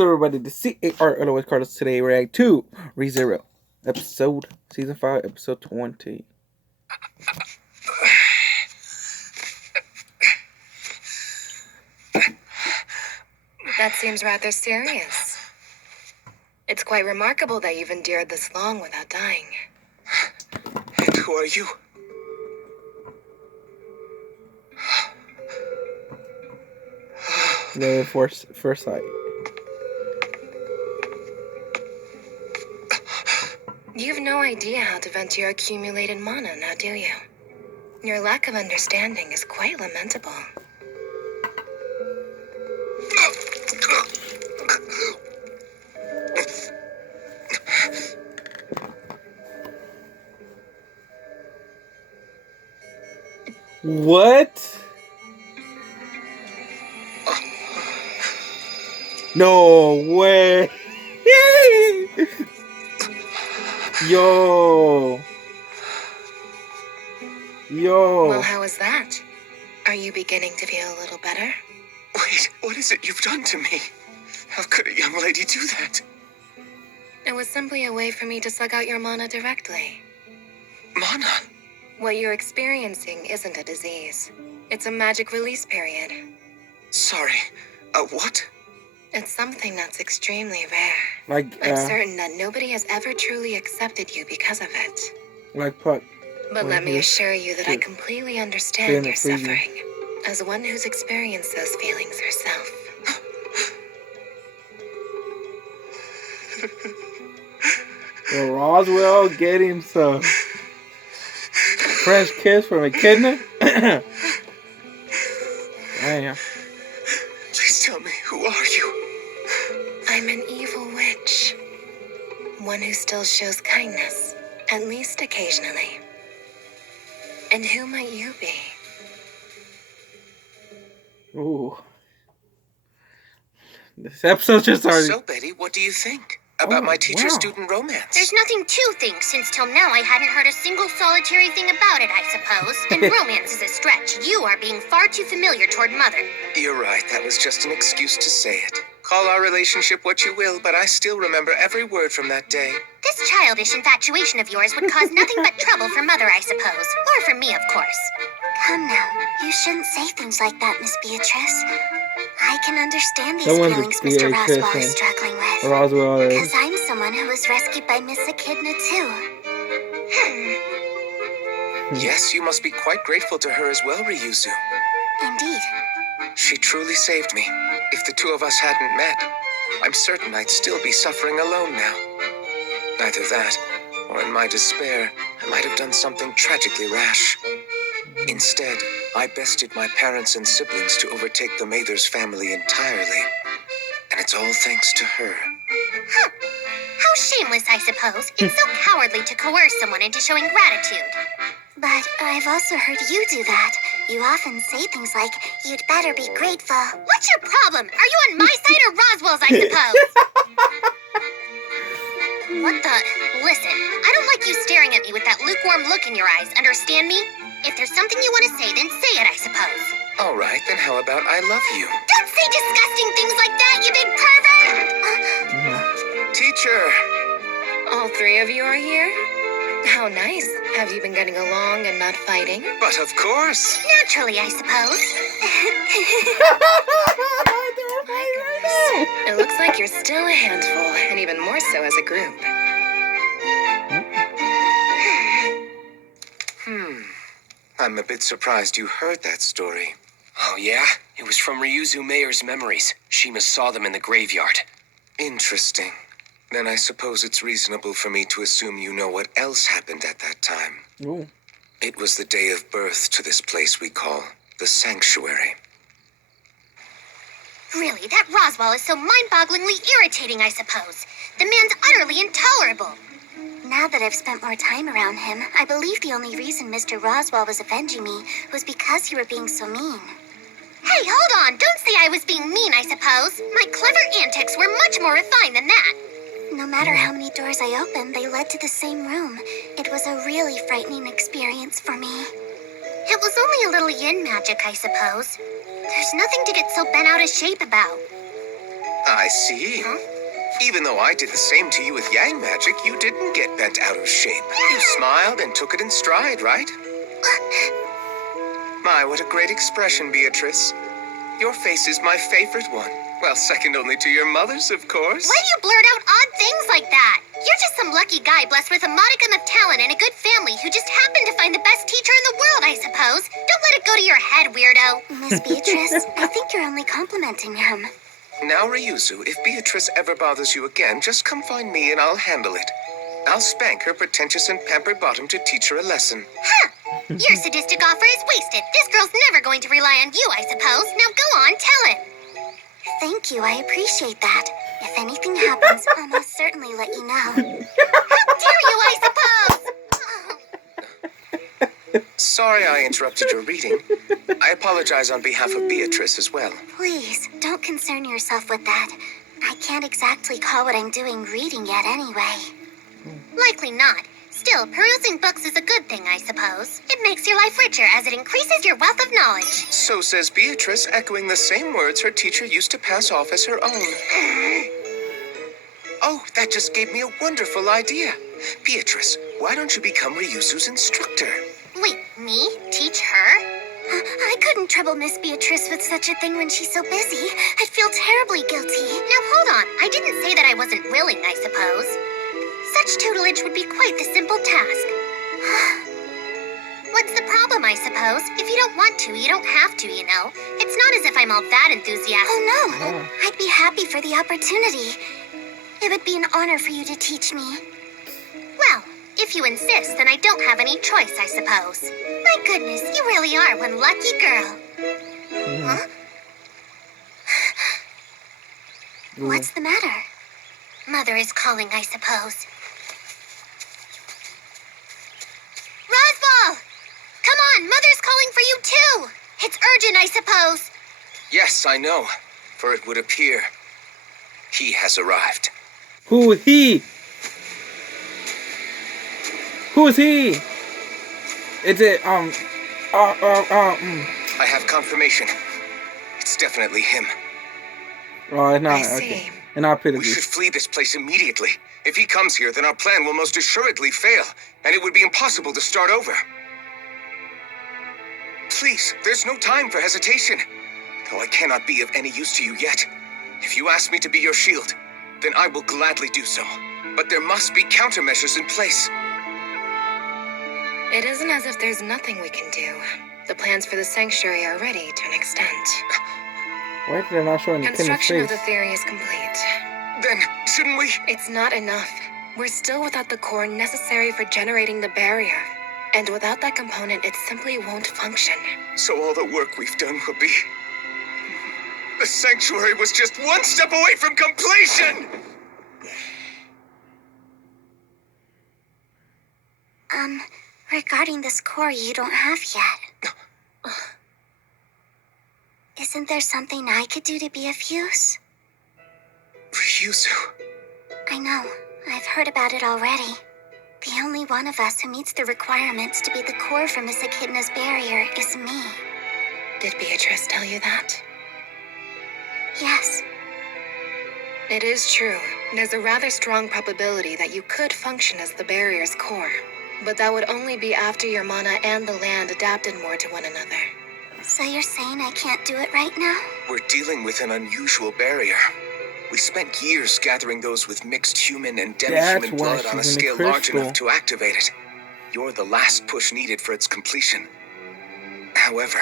What's up, everybody? The CAR otherwise Carlos. Today react to ReZero, episode season 5, episode 20. That seems rather serious. It's quite remarkable that you've endured this long without dying. And who are you? The first sight. You've no idea how to vent your accumulated mana, now do you? Your lack of understanding is quite lamentable. What? No way! Yo! Well, how is that? Are you beginning to feel a little better? Wait, what is it you've done to me? How could a young lady do that? It was simply a way for me to suck out your mana directly. Mana? What you're experiencing isn't a disease. It's a magic release period. Sorry, what? It's something that's extremely rare. I'm certain that nobody has ever truly accepted you because of it. Puck. But let me assure you that I completely understand your suffering, as one who's experienced those feelings herself. Well, Roswell getting some French kiss from echidna. Damn. Please tell me, who are you? I'm an evil witch. One who still shows kindness, at least occasionally. And who might you be? Ooh. This episode just started. So, Betty, what do you think about my teacher-student romance? There's nothing to think, since till now I hadn't heard a single solitary thing about it, I suppose. And romance is a stretch. You are being far too familiar toward Mother. You're right, that was just an excuse to say it. Call our relationship what you will, but I still remember every word from that day. This childish infatuation of yours would cause nothing but trouble for Mother, I suppose. Or for me, of course. Come now, you shouldn't say things like that, Miss Beatrice. I can understand these feelings Mr. Roswell is struggling with. Because I'm someone who was rescued by Miss Echidna, too. Yes, you must be quite grateful to her as well, Ryuzu. Indeed. She truly saved me. If the two of us hadn't met, I'm certain I'd still be suffering alone now. Either that, or in my despair, I might have done something tragically rash. Instead, I bested my parents and siblings to overtake the Mathers family entirely. And it's all thanks to her. Huh. How shameless, I suppose. It's so cowardly to coerce someone into showing gratitude. But I've also heard you do that. You often say things like, you'd better be grateful. What's your problem? Are you on my side or Roswell's, I suppose? What the? Listen, I don't like you staring at me with that lukewarm look in your eyes, understand me? If there's something you want to say, then say it, I suppose. All right, then how about I love you? Don't say disgusting things like that, you big pervert! Teacher! All three of you are here? How nice. Have you been getting along and not fighting? But of course! Naturally, I suppose. It looks like you're still a handful, and even more so as a group. I'm a bit surprised you heard that story. Oh, yeah? It was from Ryuzu Mayer's memories. Shima saw them in the graveyard. Interesting. Then I suppose it's reasonable for me to assume you know what else happened at that time. Ooh. It was the day of birth to this place we call the Sanctuary. Really, that Roswell is so mind-bogglingly irritating, I suppose. The man's utterly intolerable. Now that I've spent more time around him, I believe the only reason Mr. Roswell was avenging me was because you were being so mean. Hey, hold on! Don't say I was being mean, I suppose. My clever antics were much more refined than that. No matter how many doors I opened, they led to the same room. It was a really frightening experience for me. It was only a little yin magic, I suppose. There's nothing to get so bent out of shape about. I see. Even though I did the same to you with Yang magic, you didn't get bent out of shape. You smiled and took it in stride, right? My, what a great expression, Beatrice. Your face is my favorite one. Well, second only to your mother's, of course. Why do you blurt out odd things like that? You're just some lucky guy blessed with a modicum of talent and a good family who just happened to find the best teacher in the world, I suppose. Don't let it go to your head, weirdo. Miss Beatrice, I think you're only complimenting him. Now, Ryuzu, if Beatrice ever bothers you again, just come find me and I'll handle it. I'll spank her pretentious and pampered bottom to teach her a lesson. Your sadistic offer is wasted. This girl's never going to rely on you, I suppose. Now go on, tell him. Thank you, I appreciate that. If anything happens, I'll most certainly let you know. How dare you, I suppose? Sorry I interrupted your reading. I apologize on behalf of Beatrice as well. Please, don't concern yourself with that. I can't exactly call what I'm doing reading yet anyway. Likely not. Still, perusing books is a good thing, I suppose. It makes your life richer as it increases your wealth of knowledge. So says Beatrice, echoing the same words her teacher used to pass off as her own. Oh, that just gave me a wonderful idea. Beatrice, why don't you become Ryuzu's instructor? Wait, me? Teach her? I couldn't trouble Miss Beatrice with such a thing when she's so busy. I'd feel terribly guilty. Now hold on. I didn't say that I wasn't willing, I suppose. Such tutelage would be quite the simple task. What's the problem, I suppose? If you don't want to, you don't have to, you know. It's not as if I'm all that enthusiastic. Oh no, I'd be happy for the opportunity. It would be an honor for you to teach me. Well, if you insist, then I don't have any choice, I suppose. My goodness, you really are one lucky girl. Huh? What's the matter? Mother is calling, I suppose. Roswell! Come on, Mother's calling for you too! It's urgent, I suppose. Yes, I know, for it would appear he has arrived. Who is he? Who is he? Is it I have confirmation. It's definitely him. Oh, it's not. I see. Okay. And I'll put We should flee this place immediately. If he comes here, then our plan will most assuredly fail, and it would be impossible to start over. Please, there's no time for hesitation. Though I cannot be of any use to you yet. If you ask me to be your shield, then I will gladly do so. But there must be countermeasures in place. It isn't as if there's nothing we can do. The plans for the sanctuary are ready to an extent. Why did I not show any pin Construction of face? the theory is complete. Then, shouldn't we? It's not enough. We're still without the core necessary for generating the barrier. And without that component, it simply won't function. So all the work we've done will be... The sanctuary was just one step away from completion! Regarding this core you don't have yet. Isn't there something I could do to be of use? Ryuzu. I know. I've heard about it already. The only one of us who meets the requirements to be the core for Miss Echidna's barrier is me. Did Beatrice tell you that? Yes. It is true. There's a rather strong probability that you could function as the barrier's core. But that would only be after your mana and the land adapted more to one another. So you're saying I can't do it right now? We're dealing with an unusual barrier. We spent years gathering those with mixed human and demi-human That's why blood on a she's in the scale large crystal. enough to activate it. You're the last push needed for its completion. However,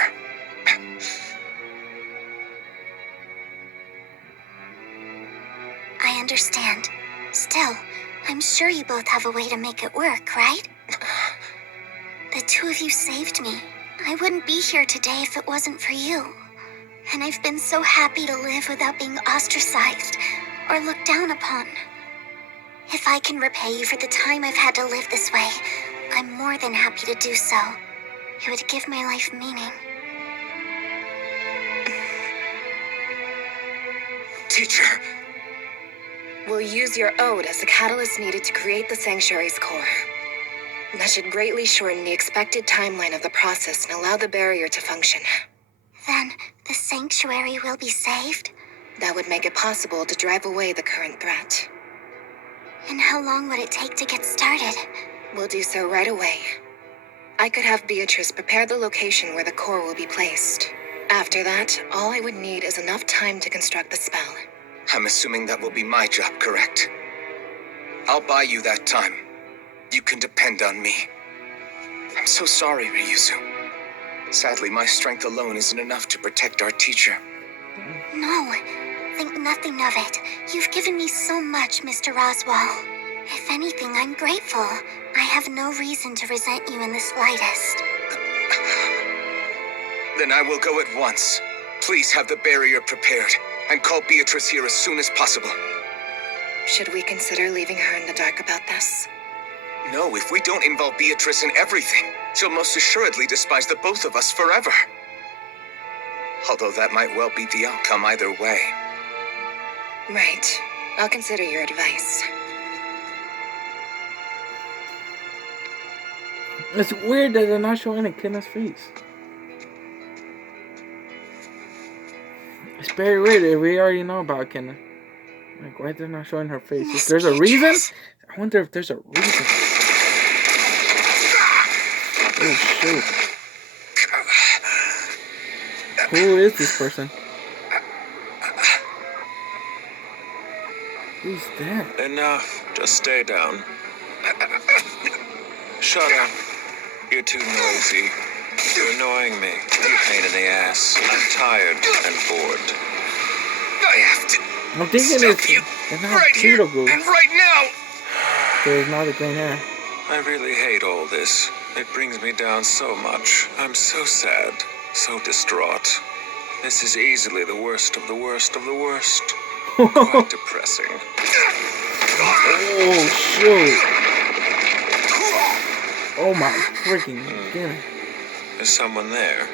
I understand. Still, I'm sure you both have a way to make it work, right? The two of you saved me. I wouldn't be here today if it wasn't for you. And I've been so happy to live without being ostracized or looked down upon. If I can repay you for the time I've had to live this way, I'm more than happy to do so. It would give my life meaning. teacher, We'll use your ode as the catalyst needed to create the sanctuary's core. That should greatly shorten the expected timeline of the process and allow the barrier to function. Then the sanctuary will be saved? That would make it possible to drive away the current threat. And how long would it take to get started? We'll do so right away. I could have Beatrice prepare the location where the core will be placed. After that, all I would need is enough time to construct the spell. I'm assuming that will be my job, correct? I'll buy you that time. You can depend on me. I'm so sorry, Ryuzu. Sadly, my strength alone isn't enough to protect our teacher. No, think nothing of it. You've given me so much, Mr. Roswell. If anything, I'm grateful. I have no reason to resent you in the slightest. Then I will go at once. Please have the barrier prepared, and call Beatrice here as soon as possible. Should we consider leaving her in the dark about this? No, if we don't involve Beatrice in everything, she'll most assuredly despise the both of us forever. Although that might well be the outcome either way. Right. I'll consider your advice. It's weird that they're not showing Echidna's face. It's very weird that we already know about Echidna. Like, why they're not showing her face? If there's a reason? I wonder if there's a reason. Oh, shoot. Who is this person? Who's that? Enough. Just stay down. Shut up. You're too noisy. You're annoying me. You pain in the ass. I'm tired and bored. I have to I'm thinking stop you it's not right here Pluto Goose. and right now. There's not a green hair. I really hate all this. It brings me down so much. I'm so sad. So distraught. This is easily the worst of the worst of the worst. Quite depressing. Oh, shoot. Oh my freaking goodness. Is someone there?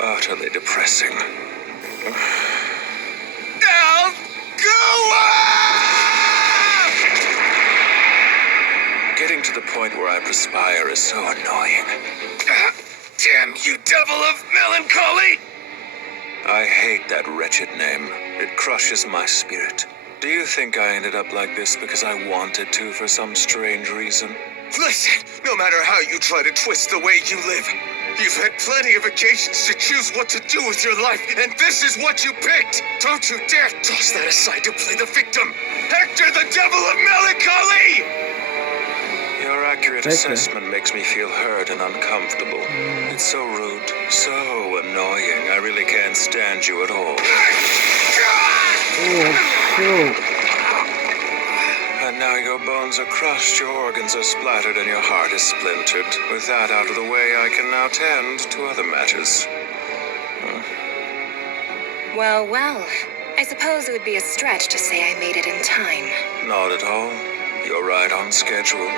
Utterly depressing. Now, go up! Getting to the point where I perspire is so annoying. Damn you, devil of melancholy! I hate that wretched name. It crushes my spirit. Do you think I ended up like this because I wanted to for some strange reason? Listen, no matter how you try to twist the way you live, you've had plenty of occasions to choose what to do with your life, and this is what you picked! Don't you dare toss that aside to play the victim! Hector, the devil of melancholy! Your accurate Thank you. assessment makes me feel hurt and uncomfortable. It's so rude, so annoying. I really can't stand you at all. Oh, shoot. And now your bones are crushed, your organs are splattered, and your heart is splintered. With that out of the way, I can now tend to other matters. Well, well. I suppose it would be a stretch to say I made it in time. Not at all. You're right on schedule.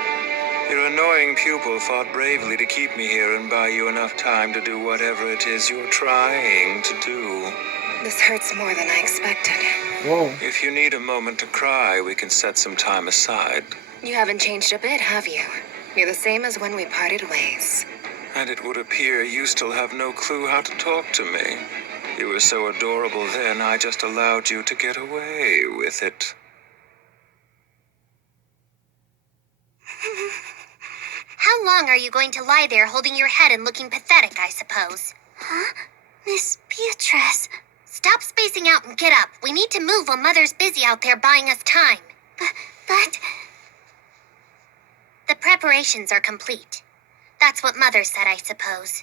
Your annoying pupil fought bravely to keep me here and buy you enough time to do whatever it is you're trying to do. This hurts more than I expected. Whoa. If you need a moment to cry, we can set some time aside. You haven't changed a bit, have you? You're the same as when we parted ways. And it would appear you still have no clue how to talk to me. You were so adorable then, I just allowed you to get away with it. How long are you going to lie there holding your head and looking pathetic, I suppose? Huh? Miss Beatrice. Stop spacing out and get up. We need to move while Mother's busy out there buying us time. But... The preparations are complete. That's what Mother said, I suppose.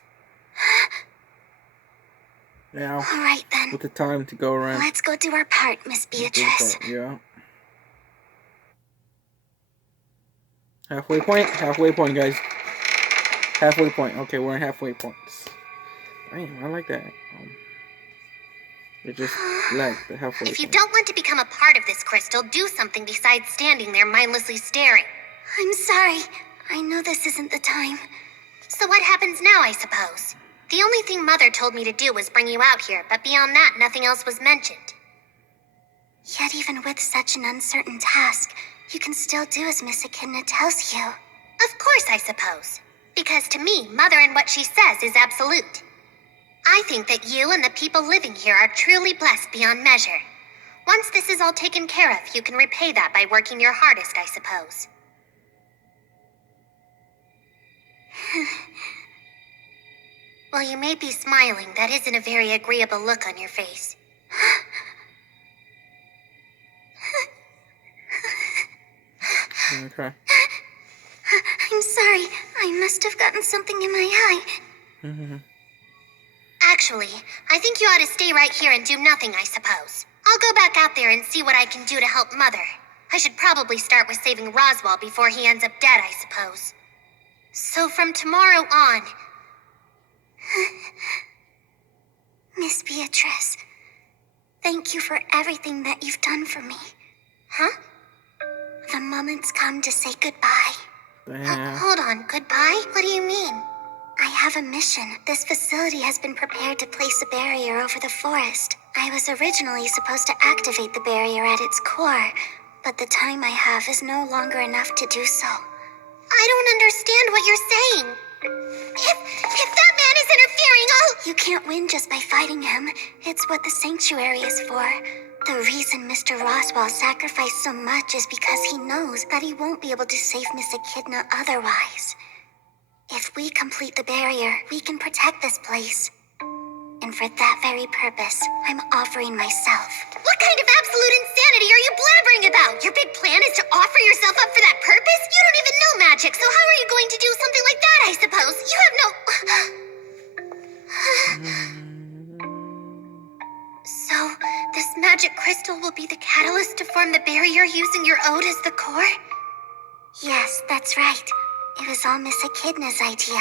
Now, All right, then. with the time to go around. Let's go do our part, Miss Beatrice. Yeah. Halfway point? Halfway point, guys. Halfway point. Okay, we're in halfway points. Damn, I like that. It just like the halfway If you point. don't want to become a part of this crystal, do something besides standing there mindlessly staring. I'm sorry. I know this isn't the time. So what happens now, I suppose? The only thing Mother told me to do was bring you out here, but beyond that, nothing else was mentioned. Yet even with such an uncertain task, you can still do as Miss Echidna tells you. Of course, I suppose. Because to me, Mother and what she says is absolute. I think that you and the people living here are truly blessed beyond measure. Once this is all taken care of, you can repay that by working your hardest, I suppose. Well, you may be smiling. That isn't a very agreeable look on your face. Okay. I'm sorry. I must have gotten something in my eye. Actually, I think you ought to stay right here and do nothing, I suppose. I'll go back out there and see what I can do to help Mother. I should probably start with saving Roswell before he ends up dead, I suppose. So from tomorrow on... Miss Beatrice, thank you for everything that you've done for me. Huh? The moment's come to say goodbye. Damn. Hold on, goodbye? What do you mean? I have a mission. This facility has been prepared to place a barrier over the forest. I was originally supposed to activate the barrier at its core, but the time I have is no longer enough to do so. I don't understand what you're saying. If that man is interfering, I'll... You can't win just by fighting him. It's what the sanctuary is for. The reason Mr. Roswell sacrificed so much is because he knows that he won't be able to save Miss Echidna otherwise. If we complete the barrier, we can protect this place. And for that very purpose, I'm offering myself. What kind of absolute insanity are you blabbering about? Your big plan is to offer yourself up for that purpose? You don't even know magic, so how are you going to do something like that, I suppose? You have no... So, this magic crystal will be the catalyst to form the barrier using your ode as the core? Yes, that's right. It was all Miss Echidna's idea.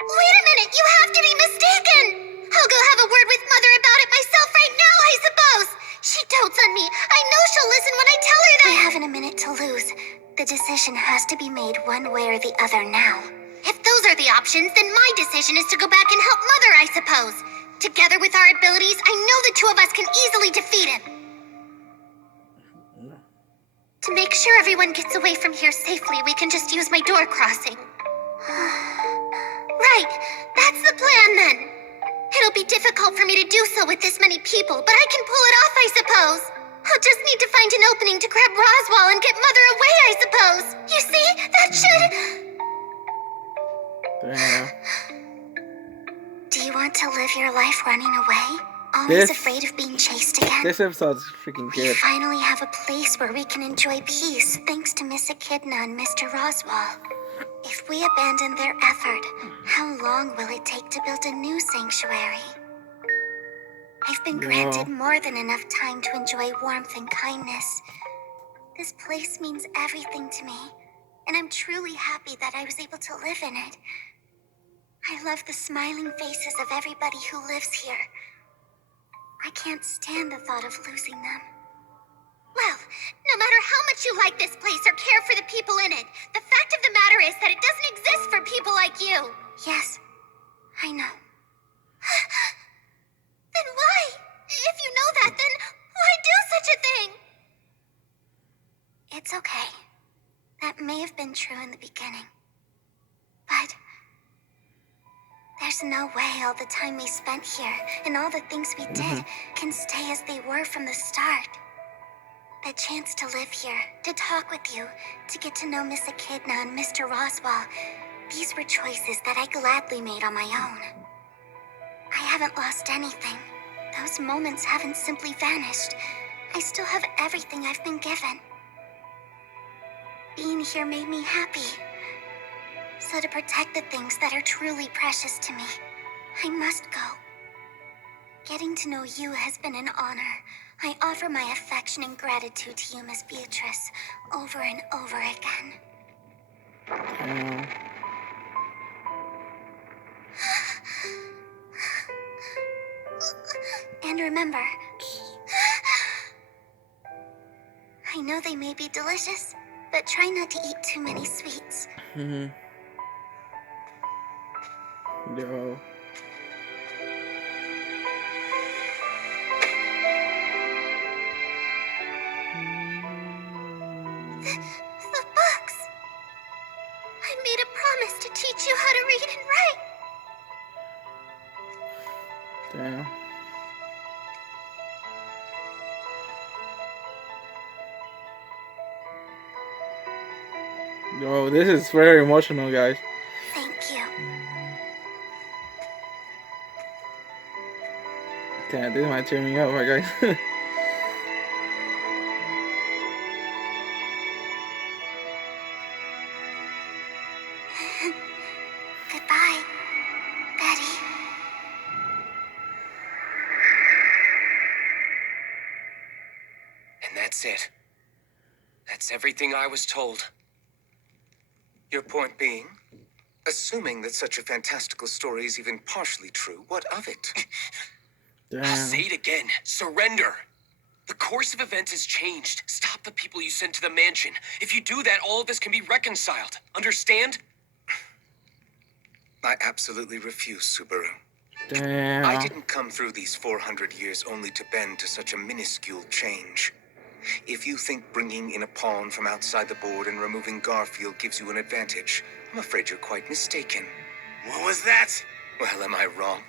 Wait a minute, you have to be mistaken! I'll go have a word with Mother about it myself right now, I suppose! She dotes on me. I know she'll listen when I tell her that... We haven't a minute to lose. The decision has to be made one way or the other now. If those are the options, then my decision is to go back and help Mother, I suppose. Together with our abilities, I know the two of us can easily defeat him. To make sure everyone gets away from here safely, we can just use my door crossing. Right, that's the plan then. It'll be difficult for me to do so with this many people, but I can pull it off, I suppose. I'll just need to find an opening to grab Roswell and get Mother away, I suppose. You see, that should... Damn. Do you want to live your life running away? Always afraid of being chased again? This episode's freaking We good. finally have a place where we can enjoy peace, thanks to Miss Echidna and Mr. Roswell. If we abandon their effort, how long will it take to build a new sanctuary? I've been granted more than enough time to enjoy warmth and kindness. This place means everything to me, and I'm truly happy that I was able to live in it. I love the smiling faces of everybody who lives here. I can't stand the thought of losing them. Well, no matter how much you like this place or care for the people in it, the fact of the matter is that it doesn't exist for people like you. Yes, I know. Then why? If you know that, then why do such a thing? It's okay. That may have been true in the beginning. But there's no way all the time we spent here and all the things we did can stay as they were from the start. The chance to live here, to talk with you, to get to know Miss Echidna and Mr. Roswell, these were choices that I gladly made on my own. I haven't lost anything. Those moments haven't simply vanished. I still have everything I've been given. Being here made me happy. So to protect the things that are truly precious to me, I must go. Getting to know you has been an honor. I offer my affection and gratitude to you, Miss Beatrice, over and over again. And remember, I know they may be delicious, but try not to eat too many sweets. Yo. The books. I made a promise to teach you how to read and write. Oh, this is very emotional, guys. Thank you. Damn, this might tear me up, my guys. Goodbye, Betty. And that's it. That's everything I was told. Your point being? Assuming that such a fantastical story is even partially true, what of it? I'll Damn. say it again. Surrender. The course of events has changed. Stop the people you sent to the mansion. If you do that, all of this can be reconciled. Understand? I absolutely refuse, Subaru. Damn. I didn't come through these 400 years only to bend to such a minuscule change. If you think bringing in a pawn from outside the board and removing Garfield gives you an advantage, I'm afraid you're quite mistaken. What was that? Well, am I wrong?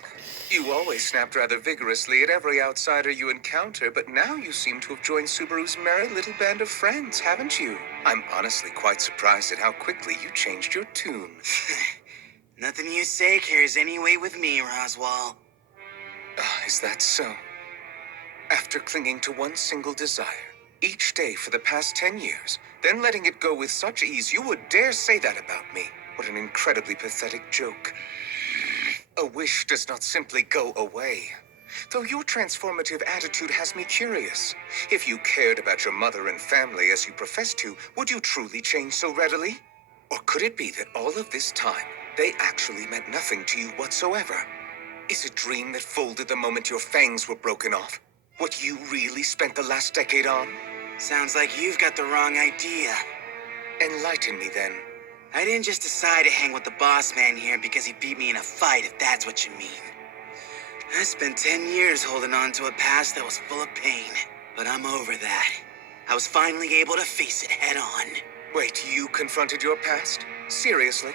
You always snapped rather vigorously at every outsider you encounter, but now you seem to have joined Subaru's merry little band of friends, haven't you? I'm honestly quite surprised at how quickly you changed your tune. Nothing you say carries any weight with me, Roswell. Is that so? After clinging to one single desire, each day for the past 10 years, then letting it go with such ease, you would dare say that about me? What an incredibly pathetic joke. A wish does not simply go away. Though your transformative attitude has me curious. If you cared about your mother and family as you profess to, would you truly change so readily? Or could it be that all of this time, they actually meant nothing to you whatsoever? Is a dream that folded the moment your fangs were broken off what you really spent the last decade on? Sounds like you've got the wrong idea. Enlighten me then. I didn't just decide to hang with the boss man here because he beat me in a fight, if that's what you mean. I spent 10 years holding on to a past that was full of pain, but I'm over that. I was finally able to face it head on. Wait, you confronted your past? Seriously?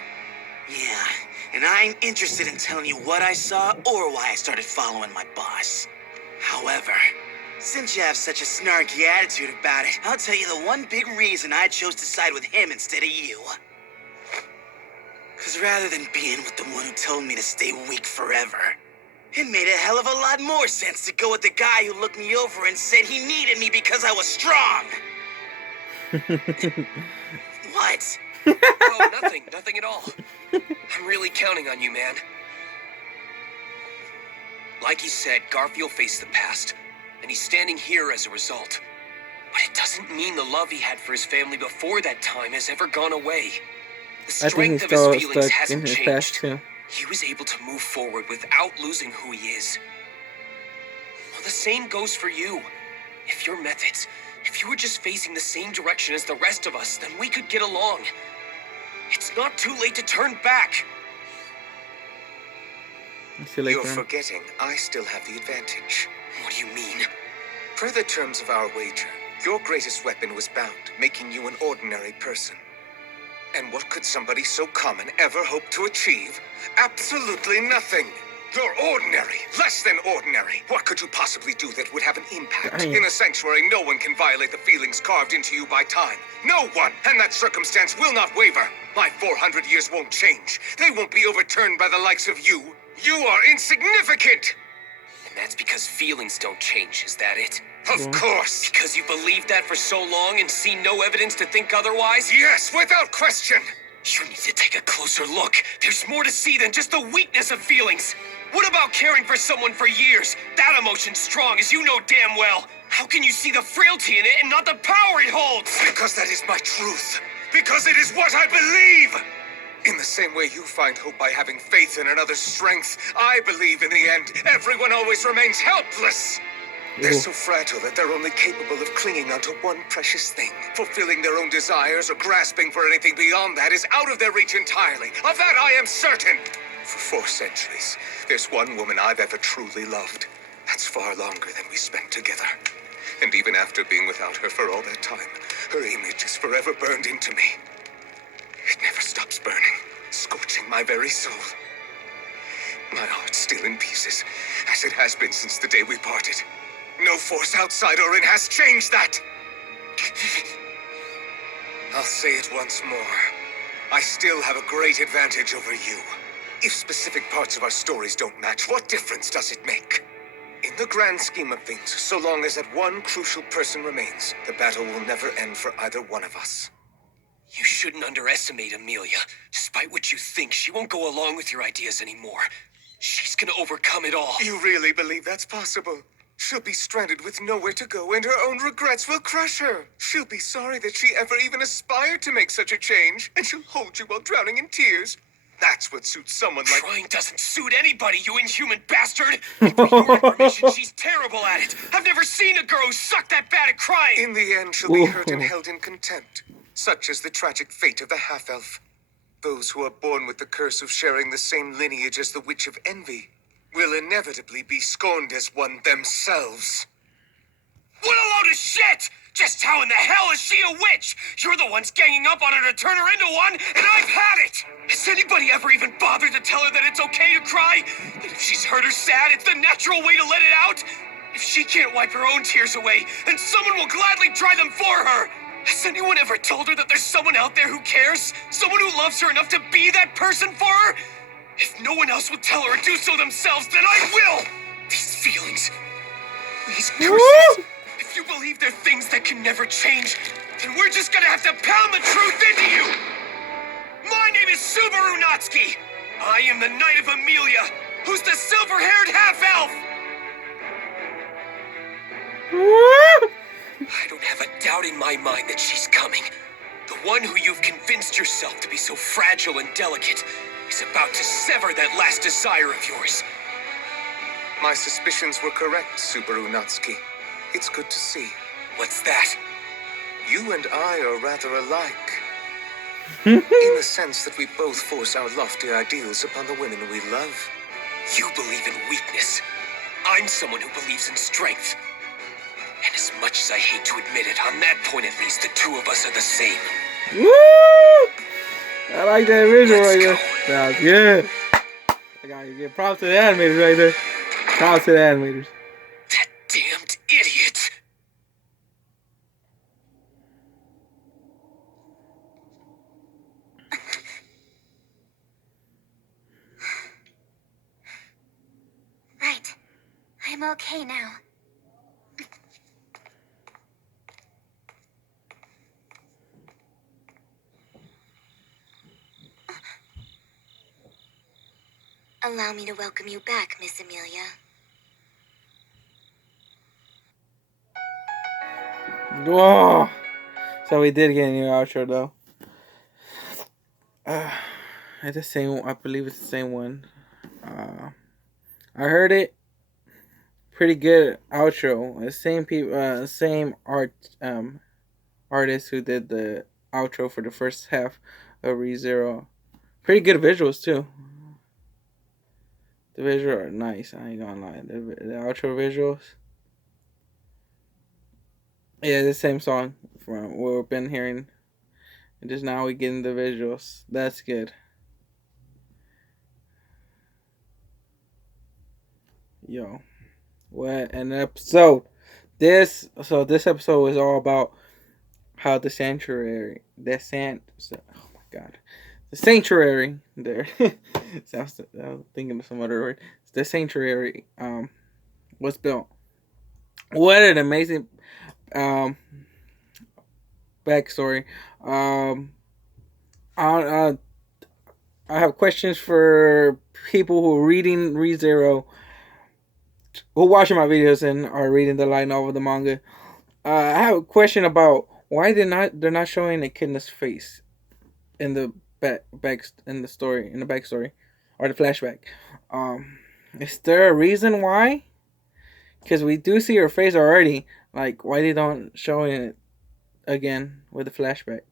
Yeah, and I ain't interested in telling you what I saw or why I started following my boss. However, since you have such a snarky attitude about it, I'll tell you the one big reason I chose to side with him instead of you. Because rather than being with the one who told me to stay weak forever, it made a hell of a lot more sense to go with the guy who looked me over and said he needed me because I was strong. What? Oh, nothing at all. I'm really counting on you, man. Like you said, Garfield faced the past, and he's standing here as a result. But it doesn't mean the love he had for his family before that time has ever gone away. The I think he's strength of his still feelings stuck in hasn't his past changed. too. He was able to move forward without losing who he is. Well, the same goes for you. If your methods, if you were just facing the same direction as the rest of us, then we could get along. It's not too late to turn back. See you later. You're forgetting I still have the advantage. What do you mean? Per the terms of our wager, your greatest weapon was bound, making you an ordinary person. And what could somebody so common ever hope to achieve? Absolutely nothing! You're ordinary, less than ordinary. What could you possibly do that would have an impact? Damn. In a sanctuary, no one can violate the feelings carved into you by time. No one! And that circumstance will not waver. My 400 years won't change. They won't be overturned by the likes of you. You are insignificant! And that's because feelings don't change, is that it? Of course! Because you believed that for so long and seen no evidence to think otherwise? Yes, without question! You need to take a closer look. There's more to see than just the weakness of feelings. What about caring for someone for years? That emotion's strong, as you know damn well. How can you see the frailty in it and not the power it holds? Because that is my truth. Because it is what I believe! In the same way you find hope by having faith in another's strength, I believe in the end, everyone always remains helpless. They're so fragile that they're only capable of clinging onto one precious thing. Fulfilling their own desires or grasping for anything beyond that is out of their reach entirely. Of that I am certain. For 4 centuries, there's one woman I've ever truly loved. That's far longer than we spent together. And even after being without her for all that time, her image is forever burned into me. It never stops burning, scorching my very soul. My heart's still in pieces, as it has been since the day we parted. No force outside or in has changed that. I'll say it once more. I still have a great advantage over you. If specific parts of our stories don't match, what difference does it make? In the grand scheme of things, so long as that one crucial person remains, the battle will never end for either one of us. You shouldn't underestimate Amelia. Despite what you think, she won't go along with your ideas anymore. She's gonna overcome it all. You really believe that's possible? She'll be stranded with nowhere to go, and her own regrets will crush her. She'll be sorry that she ever even aspired to make such a change, and she'll hold you while drowning in tears. That's what suits someone like... Crying doesn't suit anybody, you inhuman bastard! With your information, she's terrible at it! I've never seen a girl who sucked that bad at crying! In the end, she'll be hurt and held in contempt. Such is the tragic fate of the half-elf. Those who are born with the curse of sharing the same lineage as the Witch of Envy will inevitably be scorned as one themselves. What a load of shit! Just how in the hell is she a witch? You're the ones ganging up on her to turn her into one, and I've had it! Has anybody ever even bothered to tell her that it's okay to cry? That if she's hurt or sad, it's the natural way to let it out? If she can't wipe her own tears away, then someone will gladly dry them for her! Has anyone ever told her that there's someone out there who cares? Someone who loves her enough to be that person for her? If no one else will tell her or do so themselves, then I will! These feelings, these curses, if you believe they're things that can never change, then we're just gonna have to pound the truth into you! My name is Subaru Natsuki! I am the Knight of Amelia, who's the silver-haired half-elf! I don't have a doubt in my mind that she's coming. The one who you've convinced yourself to be so fragile and delicate is about to sever that last desire of yours. My suspicions were correct, Subaru Natsuki. It's good to see. What's that? You and I are rather alike. In the sense that we both force our lofty ideals upon the women we love. You believe in weakness. I'm someone who believes in strength. And as much as I hate to admit it, on that point at least, the two of us are the same. Woo! I like that visual right there. Sounds good. I gotta give props to the animators right there. Props to the animators. That damned idiot! Right. I'm okay now. Allow me to welcome you back, Miss Amelia. Whoa! So we did get a new outro though. It's the same. I believe it's the same one. I heard it. Pretty good outro. The same people, same artist who did the outro for the first half of ReZero. Pretty good visuals too. The visuals are nice. I ain't gonna lie. The outro visuals. Yeah, the same song from what we've been hearing. And just now we getting the visuals. That's good. Yo. What an episode. This episode was all about how the sanctuary, oh my god. The sanctuary there. I was thinking of some other word. The sanctuary was built. What an amazing backstory. I have questions for people who are reading ReZero, who are watching my videos and are reading the light novel, the manga. I have a question about why they're not showing Echidna's face in the backstory or the flashback. Is there a reason why? Because we do see her face already. Like, why they don't show it again with the flashback?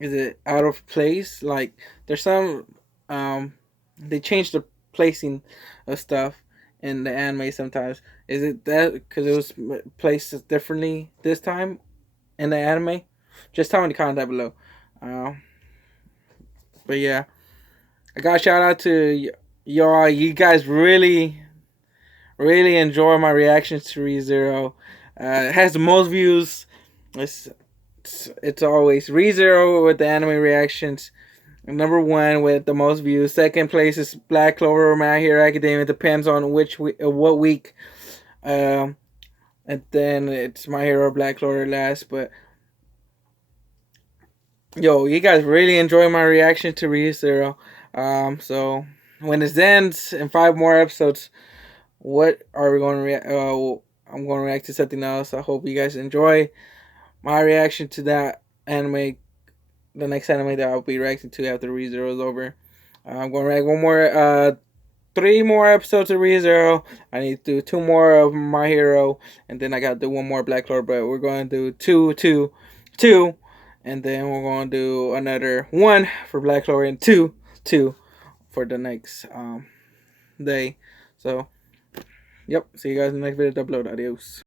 Is it out of place? Like, there's some they changed the placing of stuff in the anime sometimes. Is it that because it was placed differently this time in the anime? Just tell me in the comment down below. But yeah, I got a shout out to y'all. You guys really enjoy my reactions to ReZero. It has the most views. it's always ReZero with the anime reactions. Number one with the most views. Second place is Black Clover or My Hero Academia. It depends on what week. And then it's My Hero Black Clover last. But yo, you guys really enjoy my reaction to ReZero. So when it ends in 5 more episodes, what are we going to react? I'm going to react to something else. I hope you guys enjoy my reaction to that anime. The next anime that I'll be reacting to after ReZero is over. I'm going to react 3 more episodes of ReZero. I need to do 2 more of My Hero, and then I got to do 1 more Black Clover. But we're going to do 2, and then we're going to do another 1 for Black Clover and 2 for the next day. So, yep. See you guys in the next video. Upload. Adios.